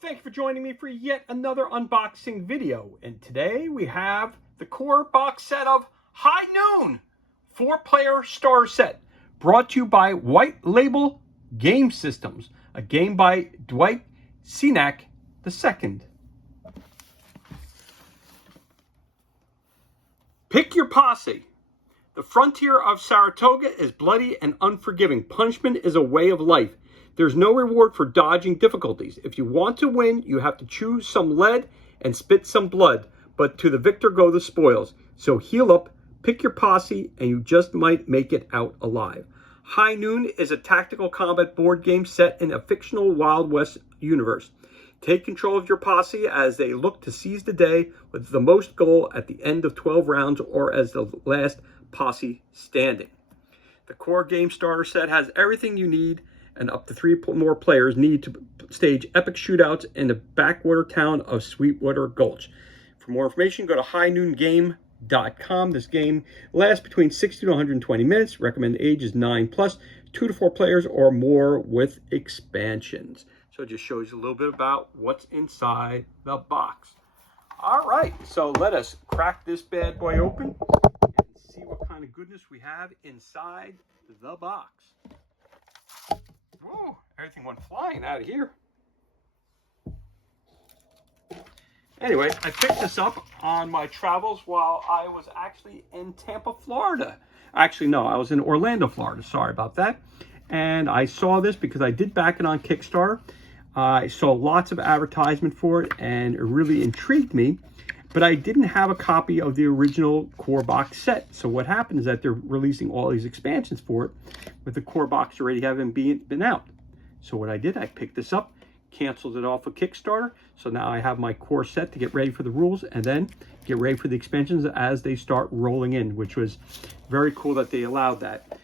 Thank you for joining me for yet another unboxing video. And today we have the core box set of High Noon 4-player starter set, brought to you by White Label Game Systems, a game by Dwight Senack II. Pick your posse. The frontier of Saratoga is bloody and unforgiving. Punishment is a way of life. There's no reward for dodging difficulties. If you want to win, you have to chew some lead and spit some blood. But to the victor go the spoils. So heal up, pick your posse, and you just might make it out alive. High Noon is a tactical combat board game set in a fictional Wild West universe. Take control of your posse as they look to seize the day with the most goal at the end of 12 rounds or as the last posse standing. The core game starter set has everything you need, and up to 3 more players need to stage epic shootouts in the backwater town of Sweetwater Gulch. For more information, go to highnoongame.com. This game lasts between 60 to 120 minutes. Recommended age is 9+, 2 to 4 players or more with expansions. So it just shows you a little bit about what's inside the box. All right, so let us crack this bad boy open and see what kind of goodness we have inside the box. Whoa, everything went flying out of here. Anyway, I picked this up on my travels while I was actually in Tampa, Florida. Actually, no, I was in Orlando, Florida. Sorry about that. And I saw this because I did back it on Kickstarter. I saw lots of advertisement for it, and it really intrigued me. But I didn't have a copy of the original core box set. So what happened is that they're releasing all these expansions for it, with the core box already having been out. So what I did, I picked this up, canceled it off of Kickstarter. So now I have my core set to get ready for the rules, and then get ready for the expansions as they start rolling in, which was very cool that they allowed that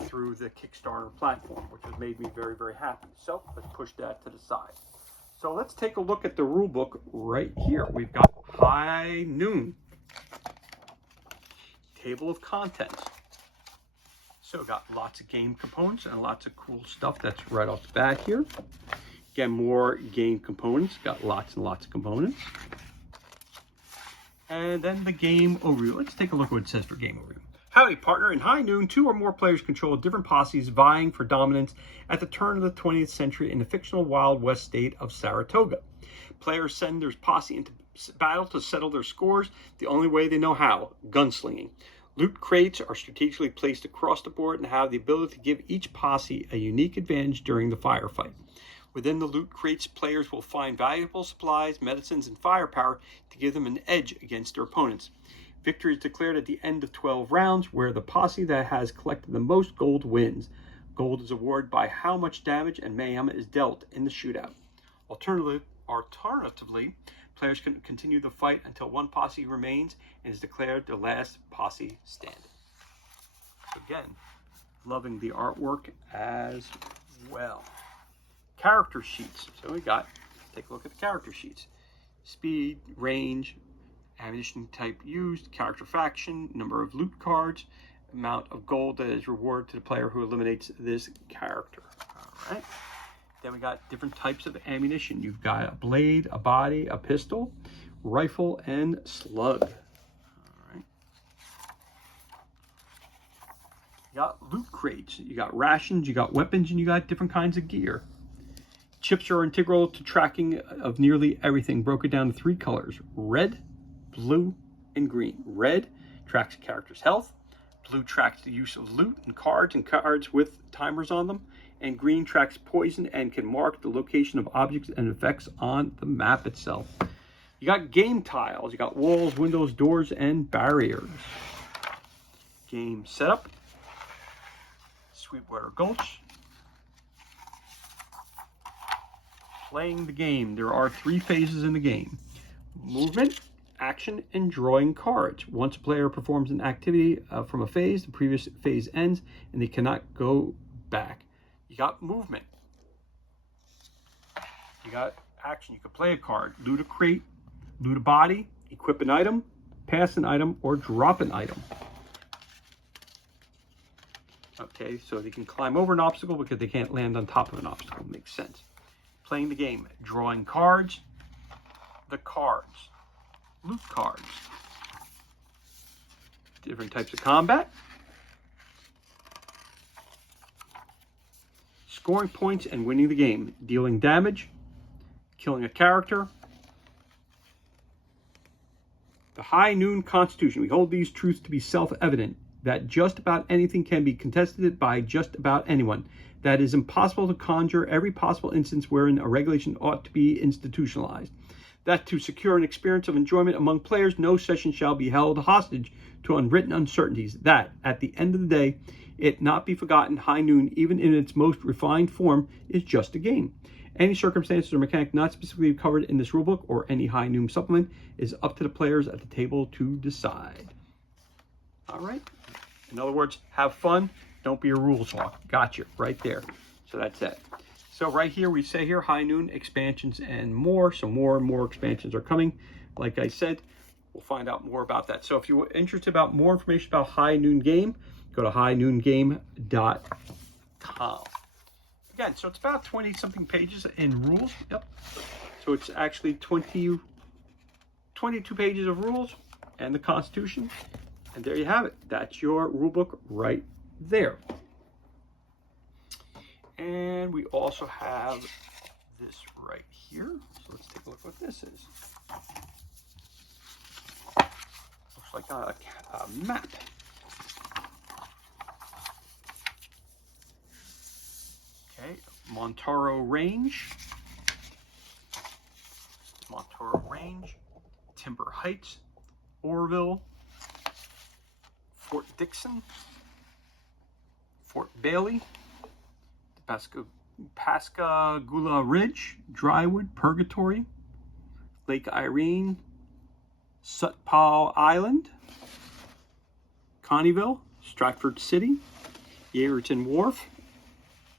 through the Kickstarter platform, which has made me very, very happy. So let's push that to the side. So let's take a look at the rule book right here. We've got High Noon. Table of contents. So we've got lots of game components and lots of cool stuff that's right off the bat here. Again, more game components. Got lots and lots of components. And then the game overview. Let's take a look at what it says for game overview. Howdy, partner. In High Noon, 2 or more players control different posses vying for dominance at the turn of the 20th century in the fictional Wild West state of Saratoga. Players send their posse into battle to settle their scores the only way they know how, gunslinging. Loot crates are strategically placed across the board and have the ability to give each posse a unique advantage during the firefight. Within the loot crates, players will find valuable supplies, medicines, and firepower to give them an edge against their opponents. Victory is declared at the end of 12 rounds, where the posse that has collected the most gold wins. Gold is awarded by how much damage and mayhem is dealt in the shootout. Alternatively, players can continue the fight until one posse remains and is declared the last posse standing. So again, loving the artwork as well. Character sheets. So we got, take a look at the character sheets. Speed, range, ammunition type used, character faction, number of loot cards, amount of gold that is rewarded to the player who eliminates this character. All right. Then we got different types of ammunition. You've got a blade, a body, a pistol, rifle, and slug. All right. You got loot crates. You got rations, you got weapons, and you got different kinds of gear. Chips are integral to tracking of nearly everything, broken down to 3 colors: red, blue, and green. Red tracks a character's health. Blue tracks the use of loot and cards with timers on them. And green tracks poison and can mark the location of objects and effects on the map itself. You got game tiles. You got walls, windows, doors, and barriers. Game setup. Sweetwater Gulch. Playing the game. There are 3 phases in the game. Movement, action, and drawing cards. Once a player performs an activity from a phase, the previous phase ends and they cannot go back. You got movement. You got action. You can play a card, loot a crate, loot a body, equip an item, pass an item, or drop an item. Okay, so they can climb over an obstacle because they can't land on top of an obstacle. Makes sense. playing the game, drawing cards, the cards, loot cards, different types of combat, scoring points and winning the game, dealing damage, killing a character. The High Noon Constitution. We hold these truths to be self-evident, that just about anything can be contested by just about anyone, that it is impossible to conjure every possible instance wherein a regulation ought to be institutionalized, that to secure an experience of enjoyment among players, no session shall be held hostage to unwritten uncertainties, that, at the end of the day, it not be forgotten, High Noon, even in its most refined form, is just a game. Any circumstances or mechanic not specifically covered in this rulebook or any High Noon supplement is up to the players at the table to decide. All right. In other words, have fun. Don't be a rules hawk. Gotcha. Right there. So that's it. So right here, we say here, High Noon expansions and more. So more and more expansions are coming. Like I said, we'll find out more about that. So if you're interested about more information about High Noon Game, go to highnoongame.com. Again, so it's about 20-something pages in rules. Yep. So it's actually 22 pages of rules and the Constitution. And there you have it. That's your rule book right there. And we also have this right here. So let's take a look what this is. Looks like a map. Okay, Montoro Range, Timber Heights, Orville, Fort Dixon, Fort Bailey, Pascagoula Ridge, Drywood, Purgatory, Lake Irene, Sutpal Island, Connieville, Stratford City, Yearton Wharf,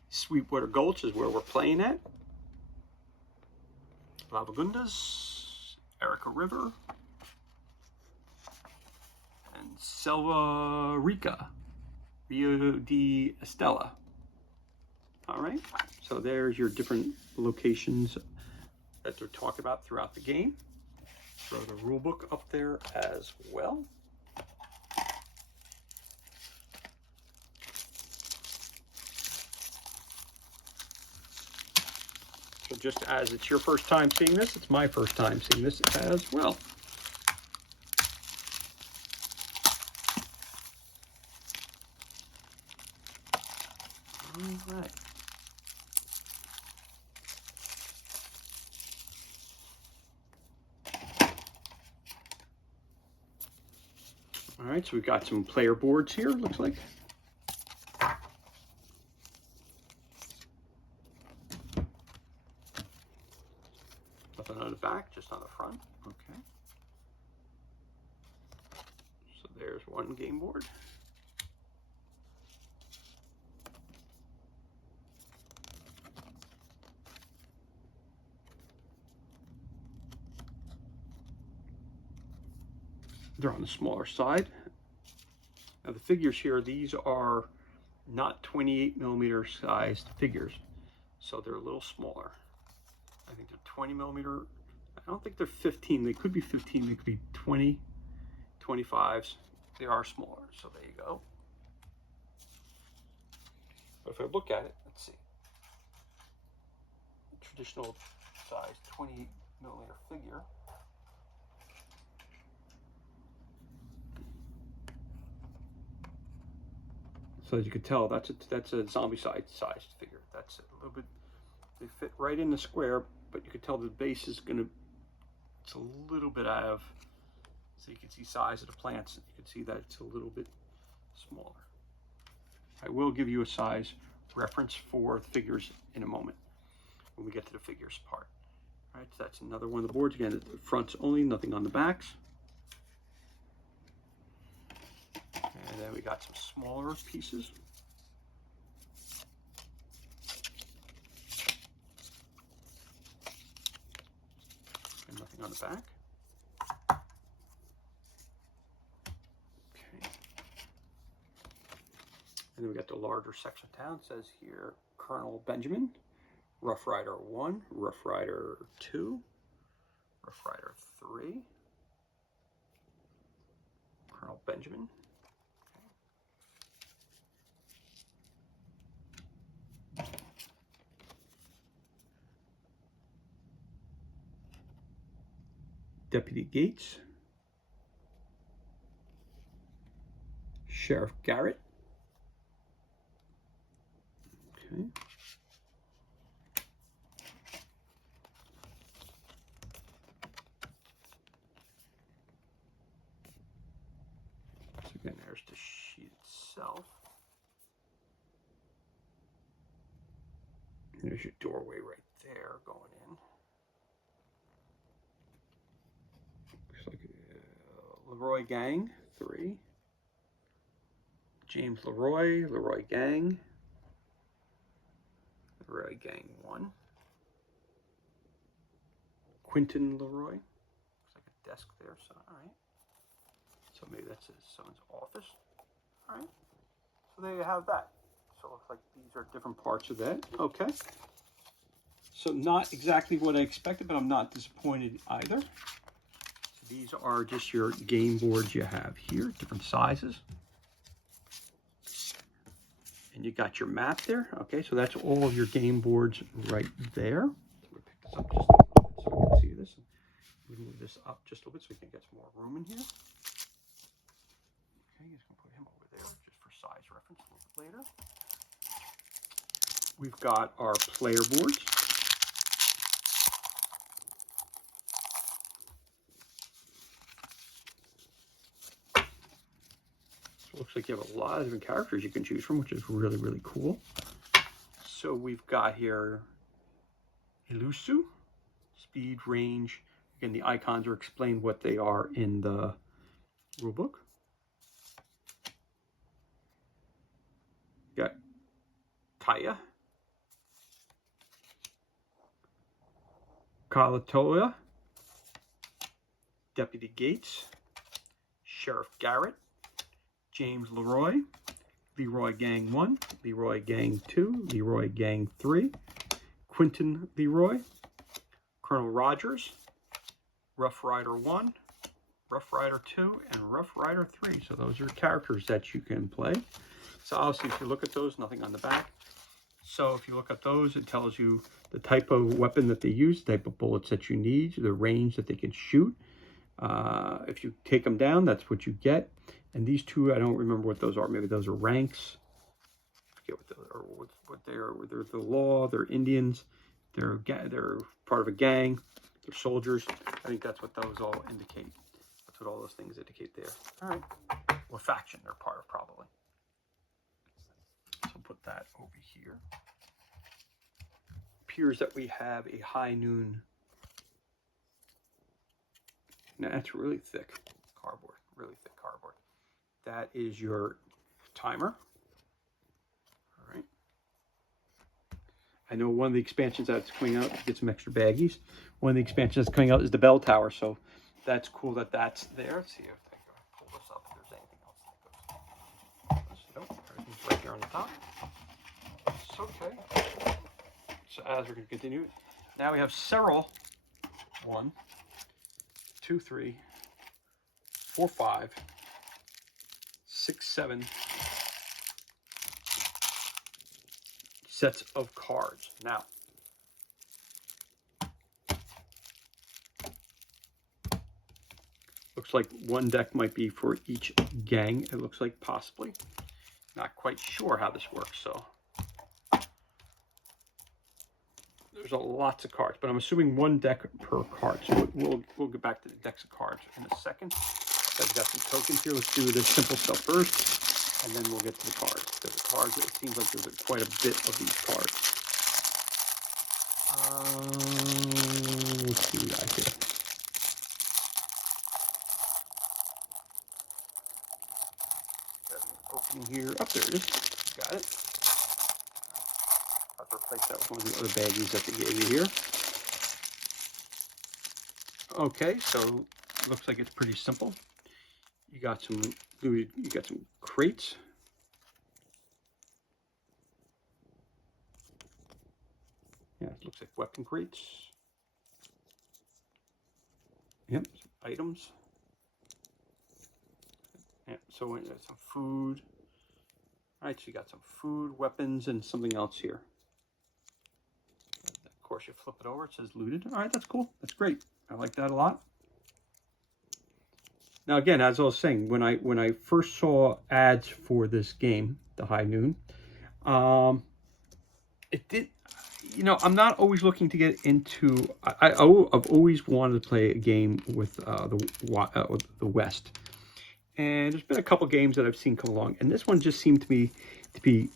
Sweetwater Gulch is where we're playing at. Lavagundas, Erica River, and Selva Rica, Rio de Estella. All right, so there's your different locations that they're talking about throughout the game. Throw the rule book up there as well. So just as it's your first time seeing this, it's my first time seeing this as well. All right. All right, so we've got some player boards here, looks like. Nothing on the back, just on the front. Okay. So there's one game board. They're on the smaller side. Now the figures here, these are not 28mm sized figures, so they're a little smaller. I think they're 20mm. I don't think they're 15. They could be 15. They could be 20, 25s. They are smaller, so there you go. But if I look at it, let's see. Traditional size 20mm figure. So as you can tell, that's a zombie sized figure. That's a little bit, they fit right in the square, but you can tell the base is it's a little bit out of, so you can see size of the plants. You can see that it's a little bit smaller. I will give you a size reference for figures in a moment when we get to the figures part. All right, so that's another one of the boards. Again, the fronts only, nothing on the backs. And then we got some smaller pieces. And nothing on the back. Okay. And then we got the larger section of town. It says here, Colonel Benjamin, Rough Rider 1, Rough Rider 2, Rough Rider 3, Colonel Benjamin. Deputy Gates, Sheriff Garrett. Okay. So again, there's the sheet itself. And there's your doorway right there going in. Looks like Leroy Gang 3. James Leroy, Leroy Gang. Leroy Gang 1. Quentin Leroy. Looks like a desk there, so alright. So maybe that's someone's office. Alright. So there you have that. So it looks like these are different parts of that. Okay. So not exactly what I expected, but I'm not disappointed either. So these are just your game boards you have here, different sizes. And you got your map there. Okay, so that's all of your game boards right there. So we pick this up just a little bit so we can see this. We move this up just a little bit so we can get some more room in here. Okay, just gonna put him over there just for size reference a little bit later. We've got our player boards. So it looks like you have a lot of different characters you can choose from, which is really, really cool. So we've got here Elusu, speed, range. Again, the icons are explained what they are in the rulebook. Got Kaya, Kalatoa, Deputy Gates, Sheriff Garrett, James Leroy, Leroy Gang 1, Leroy Gang 2, Leroy Gang 3, Quentin Leroy, Colonel Rogers, Rough Rider 1, Rough Rider 2, and Rough Rider 3. So those are characters that you can play. So obviously if you look at those, nothing on the back. So if you look at those, it tells you the type of weapon that they use, the type of bullets that you need, the range that they can shoot. If you take them down, that's what you get. And these two, I don't remember what those are. Maybe those are ranks. I forget what those are, what they are. They're the law. They're Indians. They're part of a gang. They're soldiers. I think that's what those all indicate. That's what all those things indicate there. All right. What faction they're part of, probably. So I'll put that over here. Appears that we have a high noon. Now that's really thick cardboard. Really thick cardboard. That is your timer. All right. I know one of the expansions that's coming out to get some extra baggies. One of the expansions that's coming out is the bell tower, so that's cool that that's there. Let's see if I can pull this up if there's anything else that goes. Nope, everything's right there on the top. It's okay. So as we're going to continue, now we have Serral 1, 2, 3, 4, 5, 6, 7 sets of cards. Now, looks like one deck might be for each gang. It looks like possibly. Not quite sure how this works, so there's lots of cards, but I'm assuming one deck per card. So we'll get back to the decks of cards in a second. I've got some tokens here. Let's do this simple stuff first, and then we'll get to the cards. Because the cards, it seems like there's quite a bit of these cards. Let's see what we got here. Opening here. Up there it is. Got it. I'll have to replace that with one of the other baggies that they gave you here. Okay, so it looks like it's pretty simple. You got some crates. Yeah, it looks like weapon crates. Yep, some items. Yeah, so some food. All right, so you got some food, weapons, and something else here. Of course, you flip it over, it says looted. All right, that's cool. That's great. I like that a lot. Now, again, as I was saying, when I first saw ads for this game, the High Noon, it did. You know, I'm not always looking to get into. I've always wanted to play a game with the West, and there's been a couple games that I've seen come along, and this one just seemed to me to be.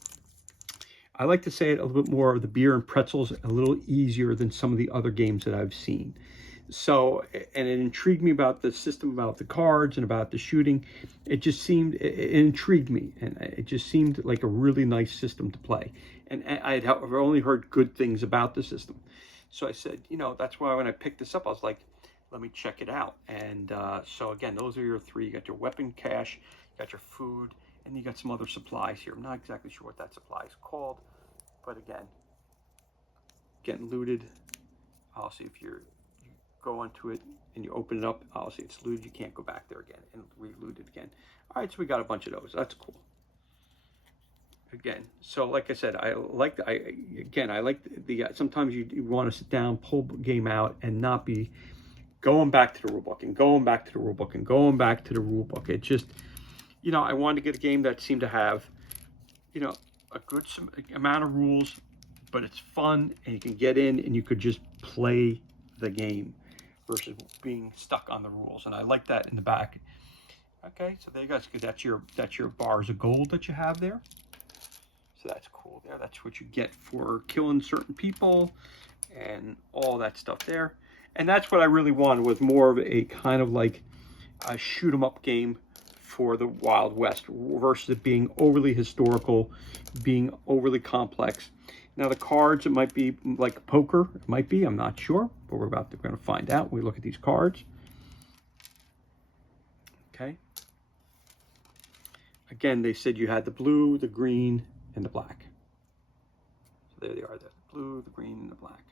I like to say it a little bit more of the beer and pretzels, a little easier than some of the other games that I've seen. So, and it intrigued me about the system, about the cards, and about the shooting. It just seemed, it intrigued me, and it just seemed like a really nice system to play. And I've only heard good things about the system. So I said, you know, that's why when I picked this up, I was like, let me check it out. And so again, those are your three. You got your weapon cache, you got your food, and you got some other supplies here. I'm not exactly sure what that supply is called, but again, getting looted. I'll see if you go onto it and you open it up, I'll see it's looted. You can't go back there again and re-loot it again. All right, so we got a bunch of those. That's cool. Again, so like I said, I like the sometimes you want to sit down, pull the game out, and not be going back to the rule book and going back to the rule book and going back to the rule book. It just, you know, I wanted to get a game that seemed to have, you know, a good amount of rules, but it's fun and you can get in and you could just play the game versus being stuck on the rules. And I like that in the back. Okay, so there you go. That's your bars of gold that you have there. So that's cool there. That's what you get for killing certain people and all that stuff there. And that's what I really wanted, was more of a kind of like a shoot 'em up game for the Wild West versus it being overly historical, being overly complex. Now the cards, it might be like poker. It might be, I'm not sure, but we're going to find out when we look at these cards. Okay. Again, they said you had the blue, the green, and the black. So there they are, the blue, the green, and the black.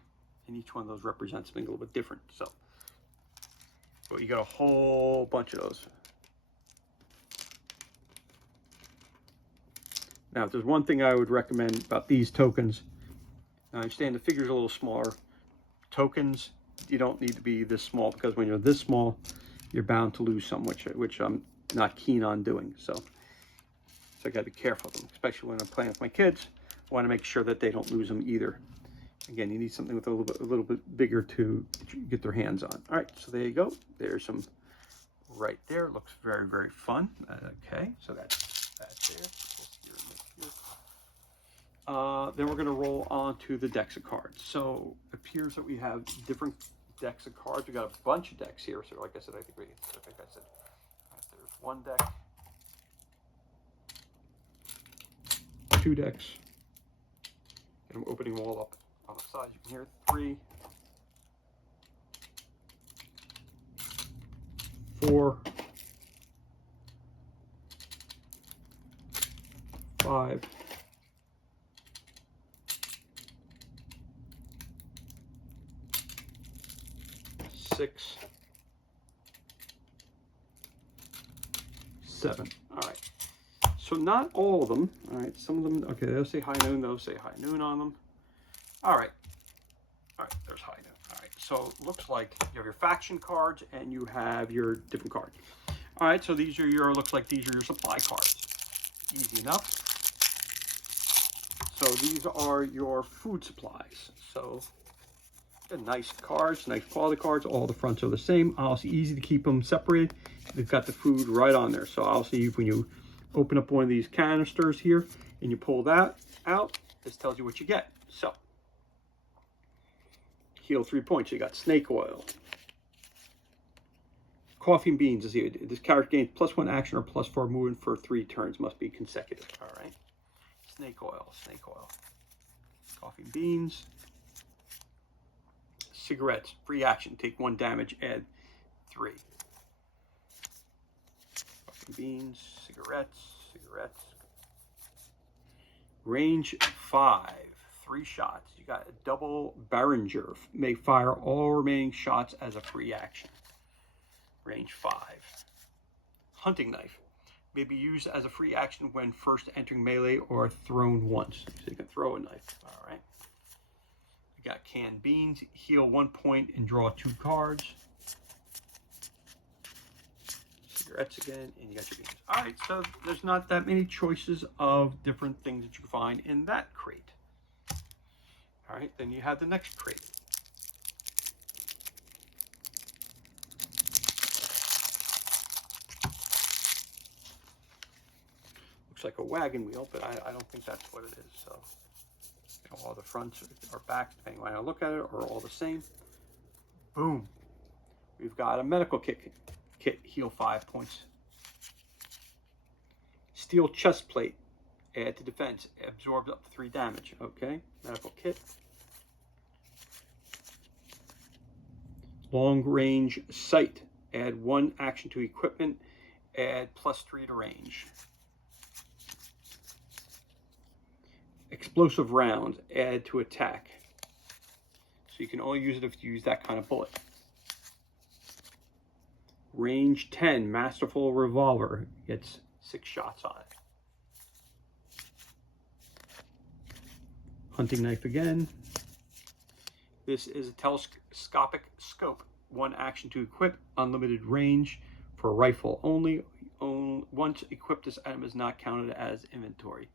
And each one of those represents something a little bit different. So, but you got a whole bunch of those. Now, if there's one thing I would recommend about these tokens, I understand the figure's a little smaller. Tokens, you don't need to be this small, because when you're this small, you're bound to lose some, which I'm not keen on doing. So I got to be careful of them, especially when I'm playing with my kids. I want to make sure that they don't lose them either. Again, you need something with a little bit bigger to get their hands on. All right, so there you go. There's some right there. Looks very, very fun. Okay, so that's there. Then we're going to roll on to the decks of cards. So it appears that we have different decks of cards. We got a bunch of decks here. So like I said, I think there's one deck, two decks. And I'm opening them all up on the side. You can hear 3, 4, 5, 6, 7. All right. So not all of them. All right. Some of them. Okay. They'll say high noon. Those say high noon on them. All right. All right. There's high noon. All right. So it looks like you have your faction cards and you have your different cards. All right. So these are your. Looks like these are your supply cards. Easy enough. So these are your food supplies. So nice cards, nice quality cards. All the fronts are the same. Also easy to keep them separated. They've got the food right on there. So I'll see when you open up one of these canisters here and you pull that out, this tells you what you get. So heal 3 points. You got snake oil, coffee and beans. This character gains +1 action or +4 movement for 3 turns. Must be consecutive. All right. Snake oil, coffee and beans. Cigarettes, free action, take 1 damage, add 3. Coffee beans, cigarettes. Range 5, 3 shots. You got a double Behringer. May fire all remaining shots as a free action. Range 5. Hunting knife. May be used as a free action when first entering melee or thrown once. So you can throw a knife. All right. You got canned beans. Heal 1 point and draw 2 cards. Cigarettes again, and you got your beans. All right, so there's not that many choices of different things that you can find in that crate. All right, then you have the next crate. Looks like a wagon wheel, but I don't think that's what it is. So, you know, all the fronts or back, depending on how you look at it, are all the same. Boom. We've got a medical kit, heal 5 points. Steel chest plate, add to defense, absorbs up to 3 damage. Okay, medical kit. Long range sight, add 1 action to equipment, add +3 to range. Explosive round, add to attack. So you can only use it if you use that kind of bullet. Range 10, masterful revolver, gets 6 shots on it. Hunting knife again. This is a telescopic scope. 1 action to equip, unlimited range for a rifle only. Once equipped, this item is not counted as inventory.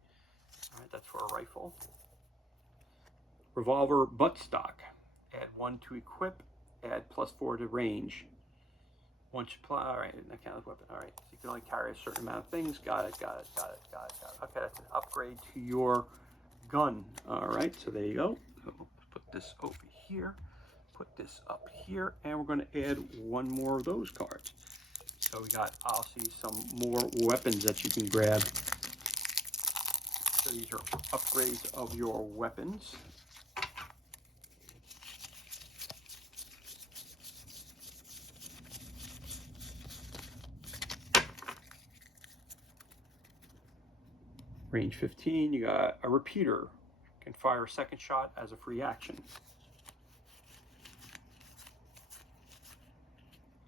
All right, that's for a rifle. Revolver buttstock. Add 1 to equip, add +4 to range. Once you apply, all right, that counts as weapon. All right, so you can only carry a certain amount of things. Got it. Okay, that's an upgrade to your gun. All right, so there you go. So let's put this over here, put this up here, and we're going to add 1 more of those cards. So we got, I'll see some more weapons that you can grab. So these are upgrades of your weapons. Range 15, you got a repeater. Can fire a 2nd shot as a free action.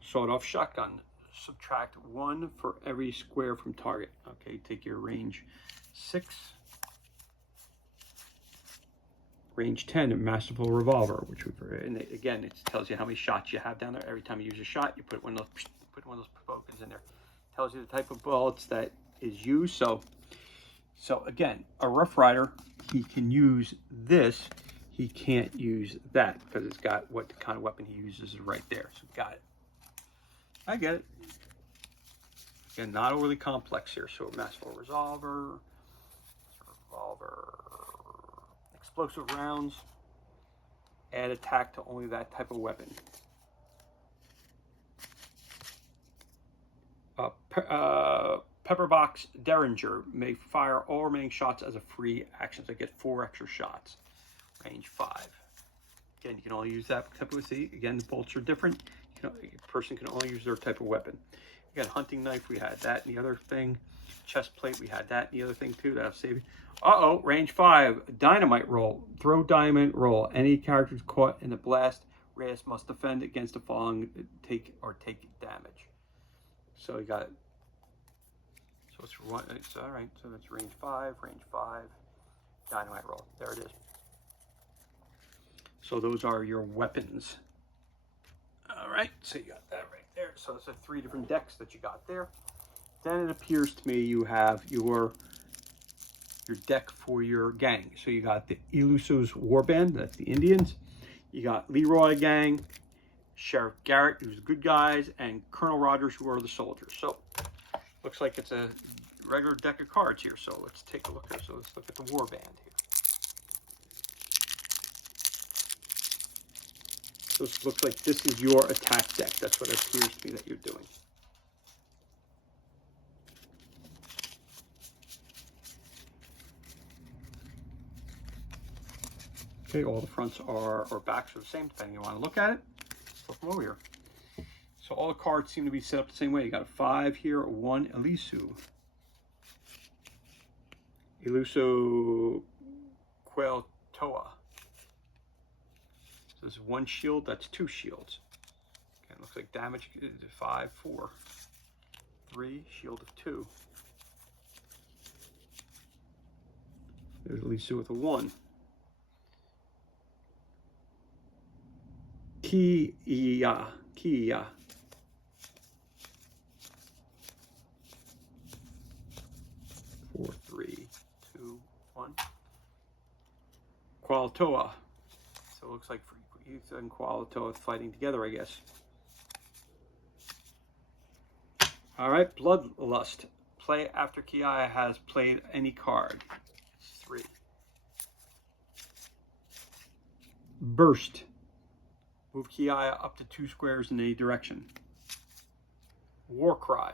Sawed-off shotgun. Subtract 1 for every square from target. Okay, take your range 6. Range 10, a masterful revolver, which and again, it tells you how many shots you have down there. Every time you use a shot, you put one of those tokens in there. Tells you the type of bullets that is used. So again, a Rough Rider, he can use this. He can't use that because it's got what the kind of weapon he uses is right there. So got it. I get it. Again, not overly complex here. So masterful revolver, explosive rounds, add attack to only that type of weapon. Pepperbox Derringer may fire all remaining shots as a free action. So I get 4 extra shots. Range 5. Again, you can only use that type of, see, again, the bolts are different. A person can only use their type of weapon. We got a hunting knife, we had that and the other thing. Chest plate, we had that and the other thing too, that I've saved. Uh-oh, range 5, dynamite roll. Throw dynamite roll. Any characters caught in the blast radius must defend against the falling, take damage. So you got, so it's for 1, it's all right, so that's range 5, dynamite roll. There it is. So those are your weapons. All right, so you got that right there. So it's 3 different decks that you got there. Then it appears to me you have your deck for your gang. So you got the Eluso's Warband, that's the Indians. You got Leroy Gang, Sheriff Garrett, who's the good guys, and Colonel Rogers, who are the soldiers. So looks like it's a regular deck of cards here. So let's take a look here. So let's look at the Warband here. So it looks like this is your attack deck. That's what it appears to me that you're doing. Okay, all the fronts or backs are the same, depending on how you want to look at it. Let's look from over here. So all the cards seem to be set up the same way. You got a 5 here, a 1 Eluso. Eluso Toa. So this is 1 shield, that's 2 shields. Okay, it looks like damage 5, 4, 3, shield of 2. There's Lisa with a 1. Kia. 4, 3, 2, 1. Kualotoa. So it looks like Youth and Kualotoa fighting together, I guess. All right, Bloodlust. Play after Kiaya has played any card. It's 3. Burst. Move Kiaya up to 2 squares in any direction. Warcry.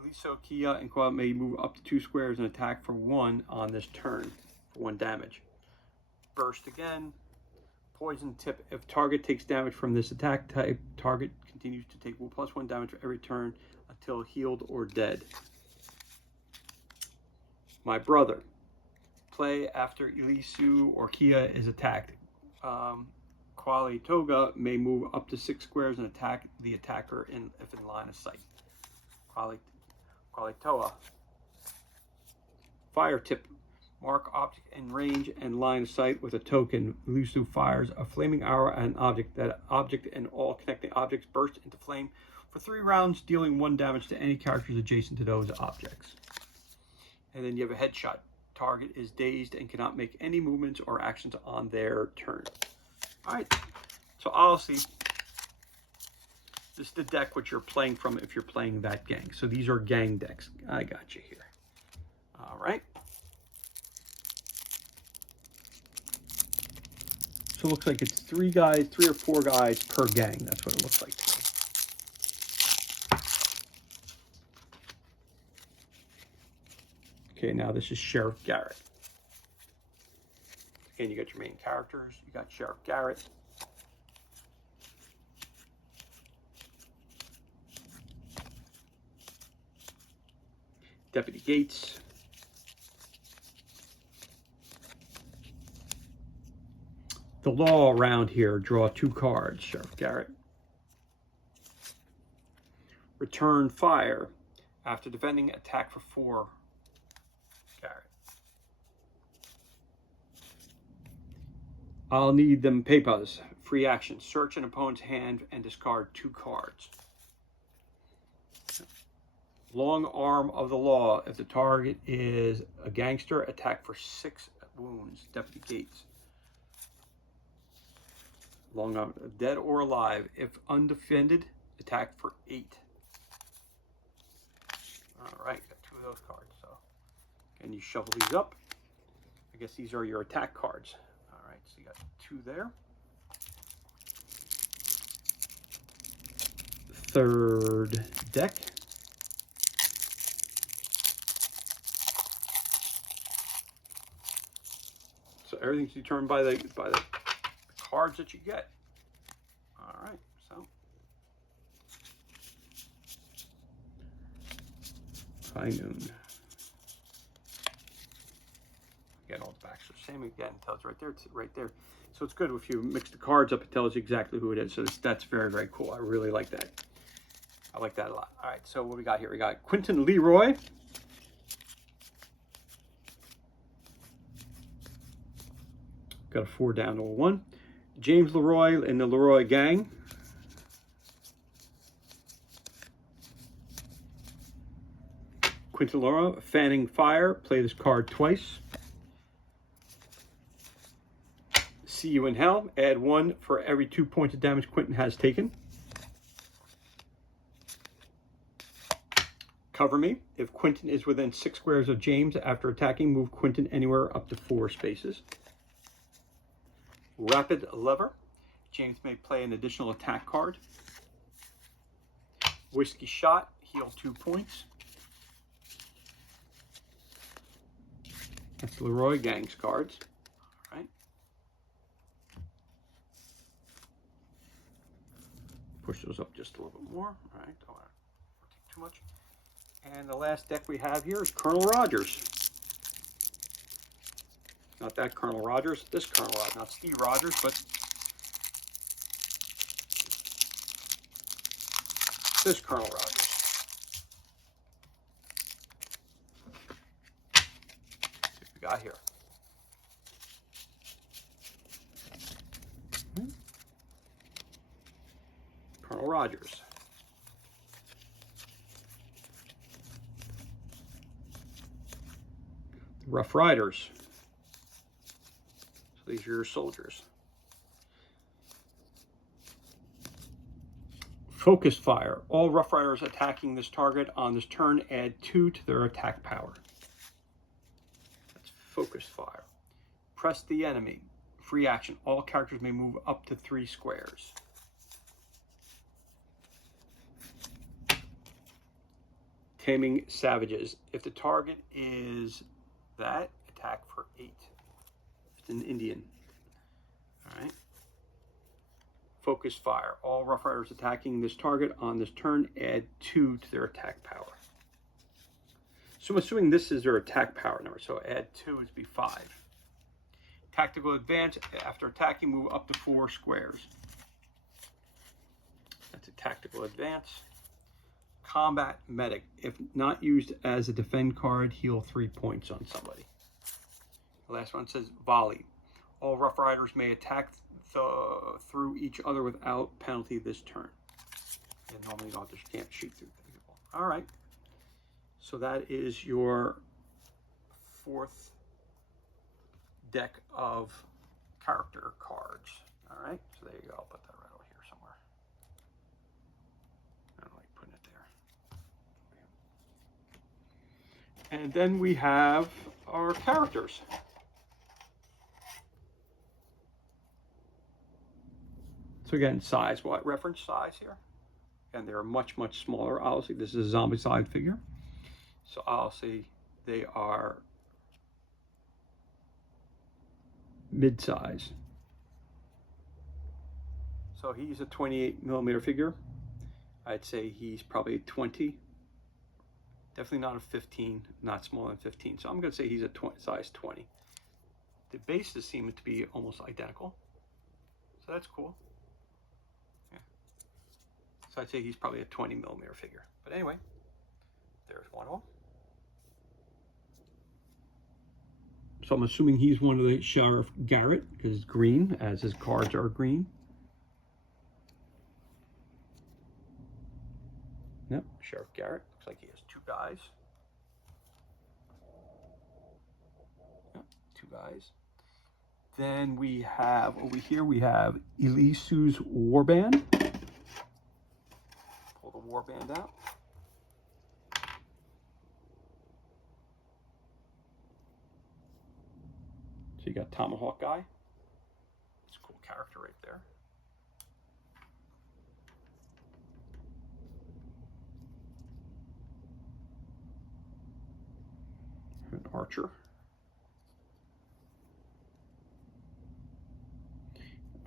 Liso, Kia, and Kwa may move up to 2 squares and attack for 1 on this turn for 1 damage. Burst again. Poison Tip. If target takes damage from this attack type, target continues to take +1 damage for every turn until healed or dead. My Brother. Play after Ilisu or Kia is attacked. Kualotoa may move up to 6 squares and attack the attacker if in line of sight. Kualotoa. Fire Tip. Mark object in range and line of sight with a token. Ilisu fires a flaming arrow at an object. That object and all connecting objects burst into flame for 3 rounds, dealing 1 damage to any characters adjacent to those objects. And then you have a headshot. Target is dazed and cannot make any movements or actions on their turn. Alright, so obviously, this is the deck which you're playing from if you're playing that gang. So these are gang decks. I got you here. Alright. So it looks like it's 3 or 4 guys per gang. That's what it looks like to me. Okay, now this is Sheriff Garrett. Again, you got your main characters. You got Sheriff Garrett. Deputy Gates. The law around here, draw 2 cards, Sheriff Garrett. Return fire. After defending, attack for 4, Garrett. I'll need them papers. Free action. Search an opponent's hand and discard 2 cards. Long arm of the law. If the target is a gangster, attack for 6 wounds. Deputy Gates. Long arm, dead or alive. If undefended, attack for 8. All right, got 2 of those cards. So, and you shuffle these up. I guess these are your attack cards. All right, so you got 2 there. Third deck. So everything's determined by the cards that you get. All right, so High Noon. Again, all the backs are the same. Again, it tells you right there. It's right there. So it's good if you mix the cards up. It tells you exactly who it is. So that's very, very cool. I really like that. I like that a lot. All right, so what we got here? We got Quentin Leroy. Got a 4 down to a 1. James Leroy and the Leroy Gang. Quentin Leroy, Fanning Fire. Play this card twice. See You in Hell. Add 1 for every 2 points of damage Quentin has taken. Cover Me. If Quentin is within 6 squares of James after attacking, move Quentin anywhere up to 4 spaces. Rapid Lever. James may play an additional attack card. Whiskey Shot. Heal 2 points. That's Leroy Gang's cards. All right. Push those up just a little bit more. All right. Don't want to take too much. And the last deck we have here is Colonel Rogers. Not that Colonel Rogers, this Colonel Rogers, not Steve Rogers, but this Colonel Rogers. Let's see what we got here. Colonel Rogers. Rough Riders. So these are your soldiers. Focus fire. All Rough Riders attacking this target on this turn add 2 to their attack power. That's focus fire. Press the enemy. Free action. All characters may move up to 3 squares. Taming Savages. If the target is that, attack for 8. It's an Indian. All right. Focus fire. All Rough Riders attacking this target on this turn add 2 to their attack power. So I'm assuming this is their attack power number. So add 2 would be 5. Tactical advance. After attacking, move up to 4 squares. That's a tactical advance. Combat medic. If not used as a defend card, heal 3 points on somebody. The last one says volley. All Rough Riders may attack through each other without penalty this turn. And normally you just can't shoot through people. All right. So that is your 4th deck of character cards. All right. So there you go. I'll put that right over here somewhere. I don't like putting it there. And then we have our characters. So again, size, what reference size here? And they're much, much smaller. Obviously, this is a Zombicide figure. So obviously, they are mid-size. So he's a 28mm figure. I'd say he's probably 20. Definitely not a 15, not smaller than 15. So I'm going to say he's a size 20. The bases seem to be almost identical. So that's cool. So I'd say he's probably a 20mm figure. But anyway, there's one of them. So I'm assuming he's one of the Sheriff Garrett, because it's green, as his cards are green. Yep, Sheriff Garrett. Looks like he has 2 guys. Yep, 2 guys. Then we have, over here, we have Ilisu's Warband. Pull the Warband out. So you got Tomahawk Guy. It's a cool character right there. An archer.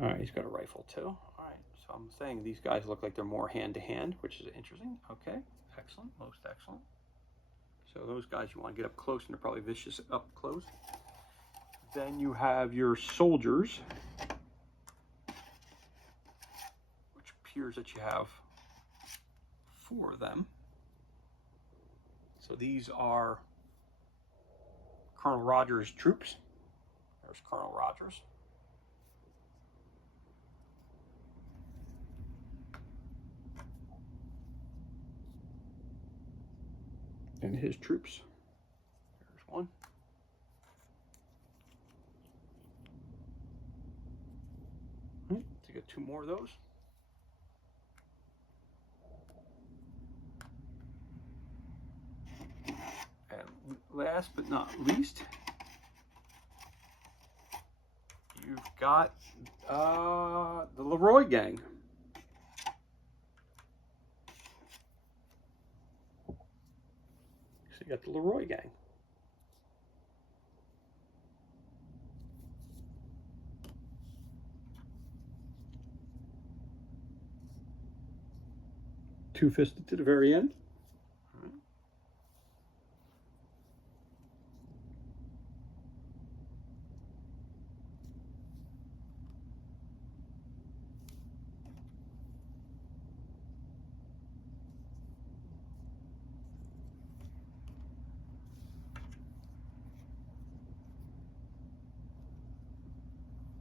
All right, he's got a rifle too. All right, so I'm saying these guys look like they're more hand-to-hand, which is interesting. Okay, excellent, most excellent. So those guys you want to get up close, and they're probably vicious up close. Then you have your soldiers, which appears that you have 4 of them. So these are Colonel Rogers' troops. There's Colonel Rogers. And his troops. There's one. All right, so you got 2 more of those. And last but not least, you've got the Leroy Gang. So you got the Leroy Gang. Two-fisted to the very end.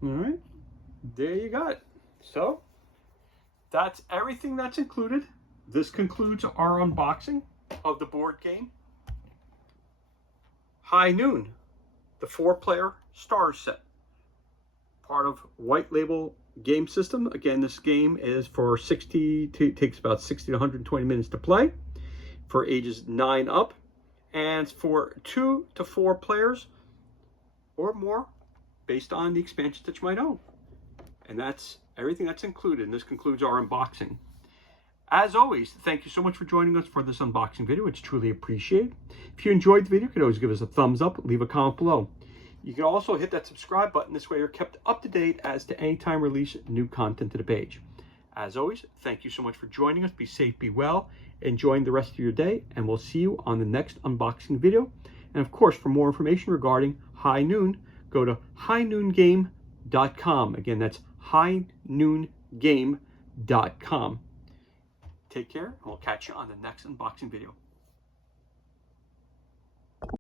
All right, there you got it. So that's everything that's included. This concludes our unboxing of the board game High Noon, the 4-player Stars set, part of White Label Game System. Again, this game is for takes about 60 to 120 minutes to play, for ages 9 up, and it's for 2 to 4 players or more, based on the expansions that you might own. And that's everything that's included, and this concludes our unboxing. As always, thank you so much for joining us for this unboxing video. It's truly appreciated. If you enjoyed the video, you could always give us a thumbs up, leave a comment below. You can also hit that subscribe button. This way you're kept up to date as to any time we release new content to the page. As always, thank you so much for joining us. Be safe, be well, enjoying the rest of your day, and we'll see you on the next unboxing video. And of course, for more information regarding High Noon, go to highnoongame.com. Again, that's highnoongame.com. Take care, and we'll catch you on the next unboxing video.